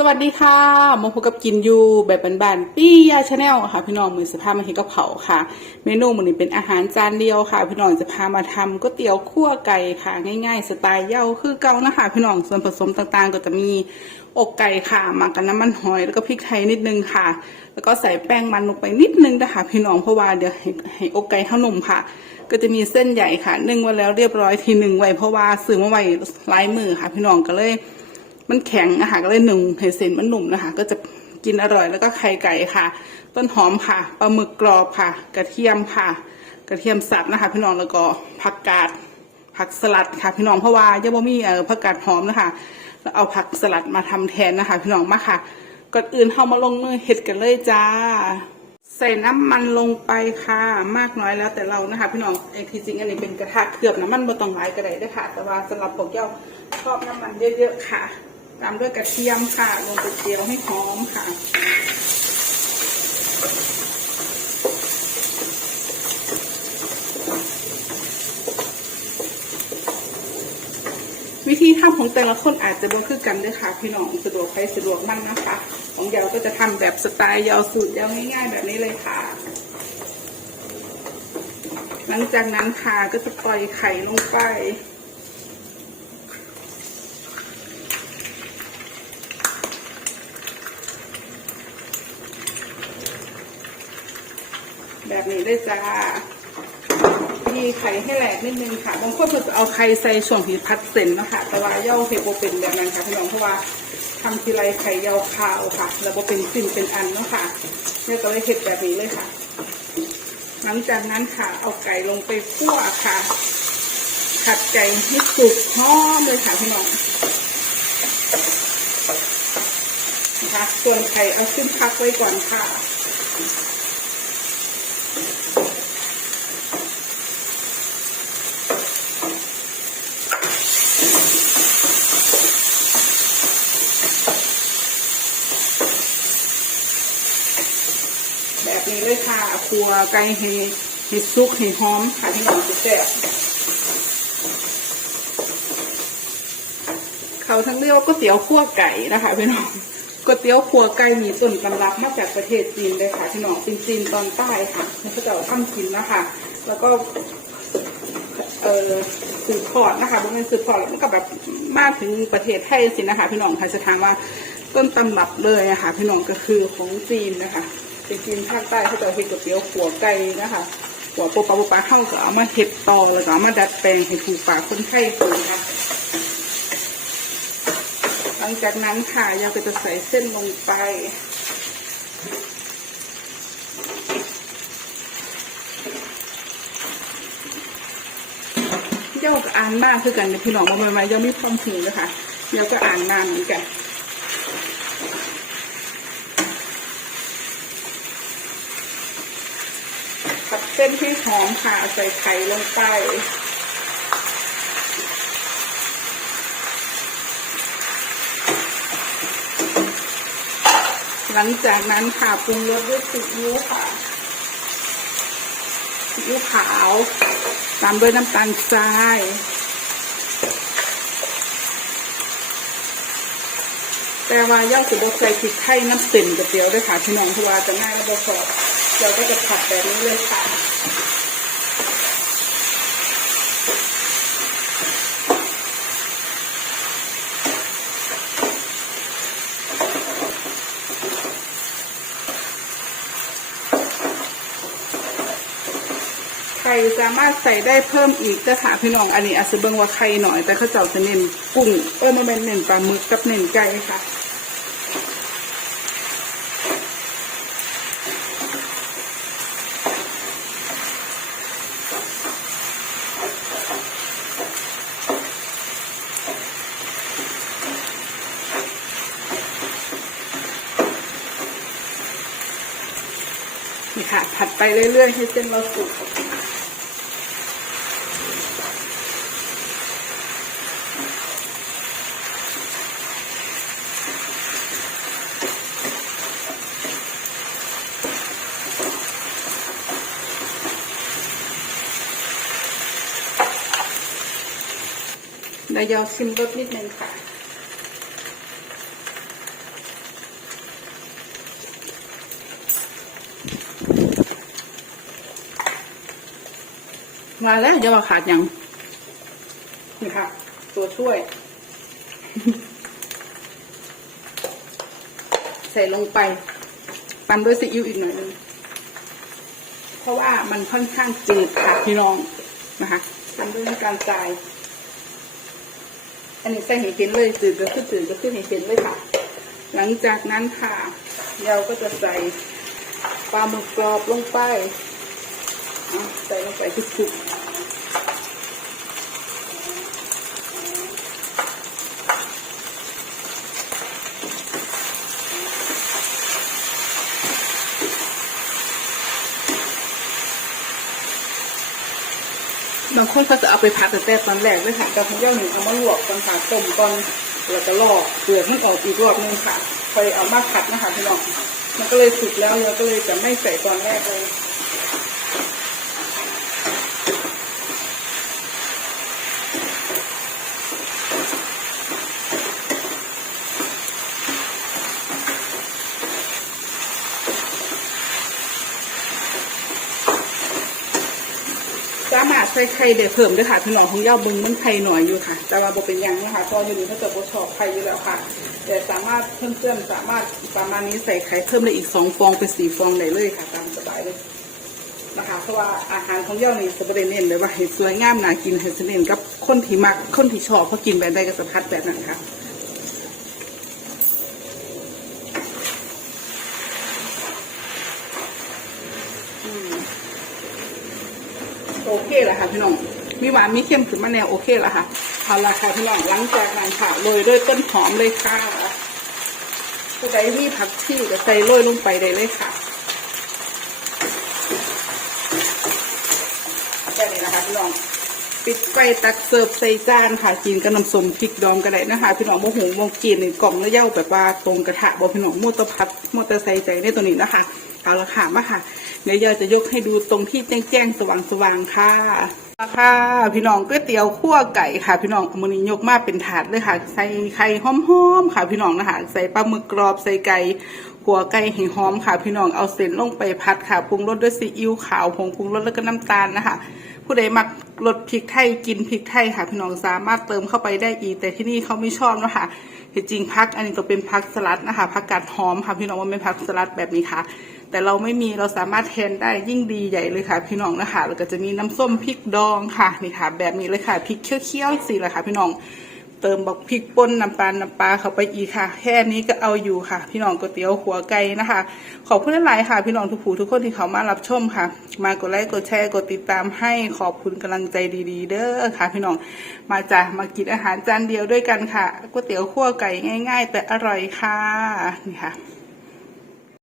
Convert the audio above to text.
สวัสดีค่ะมาพบกับกินยูแบบบานๆปี้ยาชาแนลค่ะ พี่น้องมือสภาพมาเห็นกับเขาค่ะ เมนูมันนี้เป็นอาหารจานเดียวค่ะ พี่น้องจะพามาทำก๋วยเตี๋ยวคั่วไก่ค่ะ ง่ายๆ สไตล์เย่าคือเก่านะคะพี่น้องส่วนผสมต่างๆ ก็จะมีอกไก่ค่ะหมักกับน้ำมันหอยแล้วก็พริกไทยนิดนึงค่ะ แล้วก็ใส่แป้งมันลงไปนิดนึงนะคะพี่น้องเพราะว่าเดี๋ยวให้ใหอกไก่ข้านุ่มค่ะ ก็จะมีเส้นใหญ่ค่ะนึ่งไว้แล้วเรียบร้อยทีหนึ่งไว้เพราะว่าซื้อมาไว้ลายมือค่ะ พี่น้องก็เลย มันแข็งอาหารก็เลยหนึ่งให้เส้นมันหนุ่มนะคะ ก็จะกินอร่อยแล้วก็ไข่ไก่ค่ะ ต้นหอมค่ะปลาหมึกกรอบค่ะ กระเทียมค่ะ กระเทียมสับนะคะ พี่น้องแล้วก็ผักกาดผักสลัดค่ะพี่น้องเพราะว่ายังบ่มีเอ่อผักกาดหอมนะคะแล้วเอาผักสลัดมาทำแทนนะคะ พี่น้องมาค่ะก่อนอื่นเข้ามาลงมือเห็ดกันเลยจ้า ใส่น้ำมันลงไปค่ะ มากน้อยแล้วแต่เรานะคะ พี่น้องไอ้ที่จริงอันนี้เป็นกระทะเคลือบน้ำมันบ่ต้องหลายก็ได้ด้วยค่ะ แต่ว่าสำหรับพวกเจ้าชอบน้ำมันเยอะๆค่ะ ตามด้วยกระเทียมค่ะลงไปเจียวให้หอมค่ะ วิธีทำของแต่ละคนอาจจะบ่คือกันด้วยค่ะ พี่น้องสะดวกใครสะดวกมั่นนะคะ ของยาวก็จะทำแบบสไตล์ยาวสูตรยาวง่าย ๆ แบบนี้เลยค่ะ หลังจากนั้นค่ะก็จะปล่อยไข่ลงไป แบบนี้เลยจ้ามีไข่ให้แหลกนิดนึงค่ะ บางคนก็จะเอาไข่ใส่ช่วงที่พัดเส้นนะคะ แต่ว่าเย่าเห็ดโบเป็นแบบนั้นค่ะพี่น้องเพราะว่าทำทีไรไข่ยาวขาวค่ะ แล้วก็เป็นสิ่นเป็นอันเนาะค่ะแม่ก็เลยเห็ดแบบนี้เลยค่ะ หลังจากนั้นค่ะ เอาไก่ลงไปคั่วค่ะ ขัดไก่ให้สุกหอมเลยค่ะพี่น้องนะคะส่วนไข่เอาขึ้นพักไว้ก่อนค่ะ แบบนี้เลย คัวไก่ให้ให้ซุกให้หอมค่ะที่น้องจะแซ่บเขาทั้งเรียกว่าก๋วยเตี๋ยวขั่วไก่นะคะพี่น้องก๋วยเตี๋ยวขั่วไก่มีต้นตำรับมาจากประเทศจีนเลยค่ะพี่น้องเป็นจีนตอนใต้ค่ะเขาจะเอาทำกินนะคะ แล้วก็เออสืบทอดนะคะบ่แมันสืบทอดแล้วมันก็แบบมาถึงประเทศไทยสินะคะ พี่น้องค่ะจะถามว่าต้นตำรับเลยอะค่ะพี่น้องก็คือของจีนนะคะ เป็นจีนภาคใต้เขาจะเห็ดก๋วยเตี๋ยวขัวไก่นะคะขัวปูปลาปูปลาเข้าก็เอามาเห็ดตองแล้วก็เอามาดัดแปลงให้ถูกปากคนไทยกินค่ะหลังจากนั้นค่ะยาก็จะใส่เส้นลงไปเย้าก็อ่านมากคือกันพี่น้องมาใหม่ๆยังไม่พร้อมถึงเลยค่ะเย้าก็อ่านนานเหมือนกัน เส้นให้หอมค่ะใส่ไข่ลงไป หลังจากนั้นค่ะปรุงรสด้วยซีอิ๊วค่ะซีอิ๊วขาว ตามด้วยน้ำตาลทรายแต่ว่าย่าสุดใส่พริกไทยน้ำเส้นกับเดียวด้วยค่ะพี่น้องเพราะว่าจะง่ายและบสดเราก็จะผัดแบบนี้เลยค่ะ สามารถใส่ได้เพิ่มอีกจะค่ะพี่น้องอันนี้อาจจะเบิ่งว่าไข่หน่อย แต่เขาเจ้าจะเน้นกุ้งเออมาเป็นเน้นปลาหมึกกับเน้นไก่ค่ะนี่ค่ะ ผัดไปเรื่อยๆให้เส้นเราสุก เดี๋ยวอชิมรสนิดนึงค่ะ มาแล้วจะมาขาดยังนี่ค่ะ ตัวช่วย ใส่ลงไปปั่นด้วยซีอิ๊วอีกหน่อยนึงเพราะว่ามันค่อนข้างจืดค่ะพี่น้องนะคะปั่นด้วยกาลทราย อันนี้ใส่เห็ดเป็นเลยจืดก็คือจืดก็คือเห็ดเป็นเลยค่ะ หลังจากนั้นค่ะ เราก็จะใส่ปลาหมึกกรอบลงไปใส่ลงไปทุกๆ บางคนเขาจะเอาไปผัดแต่ตอนแรกเลยค่ะกับของย่างหนึ่งเอามาลวกก่อนค่ะต้มก่อนแล้วก็ลอกเปลือกมันออกอีกรอบนึงค่ะค่อยเอามาผัดนะคะพี่น้องมันก็เลยสุกแล้วเราก็เลยจะไม่ใส่ตอนแรกเลย ใส่ไข่เด็ดเพิ่มด้วยค่ะถนองของย่าบึงมันไข่หน่อยอยู่ค่ะ แต่ว่าบเป็นยังนะคะตอนอยู่นี่เขาจะบ่ชอบไข่อยู่แล้วค่ะแต่สามารถเพิ่มเติมสามารถประมาณนี้ใส่ไข่เพิ่มได้อีกสองฟองเป็นสี่ฟองได้เลยค่ะ ตามสบายเลยนะคะเพราะว่าอาหารของย่านี่สประเด็นเน้นเลยว่าเห็ดสวยงามน่ากินเห็ดเน้นกับคนที่มักคนที่ชอบเขากินแบบใดก็สัมผัสแบบนั้นค่ะ โอเคแล้วค่ะพี่น้องมีหวานมีเค็มขึ้นมาแนวโอเคละค่ะเอาละค่ะพี่น้องหลังจากนั้นค่ะโรยด้วยต้นหอมเลยค่ะผู้ใดมีผักชีก็ใส่โรยลงไปได้เลยค่ะแค่นี้นะคะพี่น้อง ปิดไฟตักเสิร์ฟใส่จานค่ะกินกับน้ำส้มพริกดองก็ได้นะคะ พี่น้องโมโหโมกินในกล่องแล้วเย่าแบบว่าตรงกระทะบอพี่น้องมูตะพัดมูตะใส่ใจในตัวนี้นะคะเอาละค่ะมาค่ะเดี๋ยวเย่าจะยกให้ดูตรงที่แจ้งๆสว่างๆค่ะค่ะพี่น้องก๋วยเตี๋ยวคั่วไก่ค่ะ พี่น้องอมือนี้ยกมาเป็นถาดเลยค่ะ ใส่ไข่หอมๆค่ะ พี่น้องนะคะ ใส่ปลาหมึกกรอบใส่ไก่หัวไก่ให้หอมค่ะ พี่น้องเอาเส้นลงไปพัดค่ะปรุงรสด้วยซีอิ๊วขาวผงปรุงรสแล้วก็น้ำตาลนะคะ ผู้ใดมักรสพริกไทยกินพริกไทยค่ะพี่น้องสามารถเติมเข้าไปได้อีก แต่ที่นี่เขาไม่ชอบนะคะที่จริงพักอันนี้ก็เป็นพักสลัดนะคะพักกาดหอมค่ะพี่น้องว่าเป็นพักสลัดแบบนี้ค่ะ แต่เราไม่มีเราสามารถแทนได้ยิ่งดีใหญ่เลยค่ะ พี่น้องนะคะแล้วก็จะมีน้ำส้มพริกดองค่ะนี่ค่ะ แบบนี้เลยค่ะพริกเคี้ยวๆสีเลยค่ะ พี่น้อง เติมบักพริกป่นน้ำปลา น้ำปลาเข้าไปอีกค่ะ แค่นี้ก็เอาอยู่ค่ะ พี่น้องก๋วยเตี๋ยวหัวไก่นะคะ ขอบคุณหลายค่ะ พี่น้องทุกผู้ทุกคนที่เขามารับชมค่ะ มากดไลค์กดแชร์กดติดตามให้ขอบคุณกำลังใจดีๆ เด้อค่ะ พี่น้องมาจ้ะมากินอาหารจานเดียวด้วยกันค่ะก๋วยเตี๋ยวขั่วไก่ง่าย ๆ แต่อร่อยค่ะนี่ค่ะ